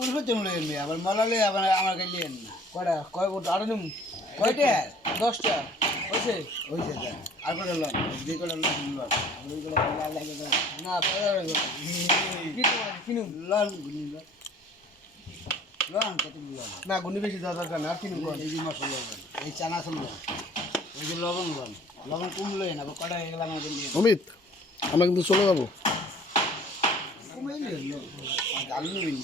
উঠবে তুমি লইন আবার মলালে আবার আমার কাছে লিয়েন না। কয়টা? কয় বট আরও নিম। কয়টা? দশটা? হয়েছে? যে যা। আর করে লন দুই করে লন লন না কিনুম লন গুনি লন লন কত লন না গুনি বেশি দেওয়া দরকার না আর কিনুম কোন এই যে মশলা লন এই চানা সব ওই যে লবণ লন লবণ কম লইন আবার কটা হয়ে গেলাম আমাদের অমিত আমরা কিন্তু চলে যাব। নিজের দিন।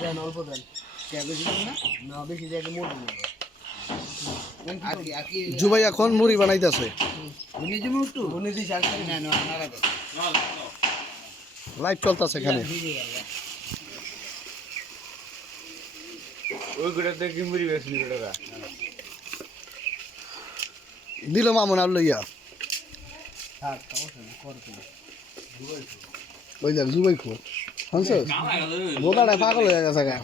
দেন অল্প দেন। না? বেশি দিয়ে মোট আকি আকি জুবাই এখন মুড়ি বানাইতেছে। লাইভ চলতেছে এখানে। ওই গোটা দেখি মুড়ি বেশি গোটা দিল মামুন আর লইয়া। ওই দেখ জুবাই খো শুনছ? বোকাটা পাগল হয়ে গেছে গা।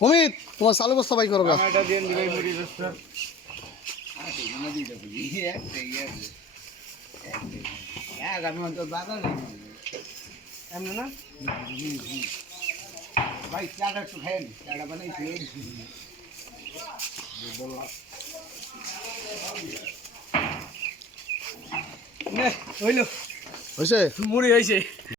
অমিত তোমার চালু বস্তা বাই করো বেশি এমনি না? ভাই চাটা একটু খাই চাটা বানাইছি নে। হইল। হয়েছে মুড়ি হয়েছে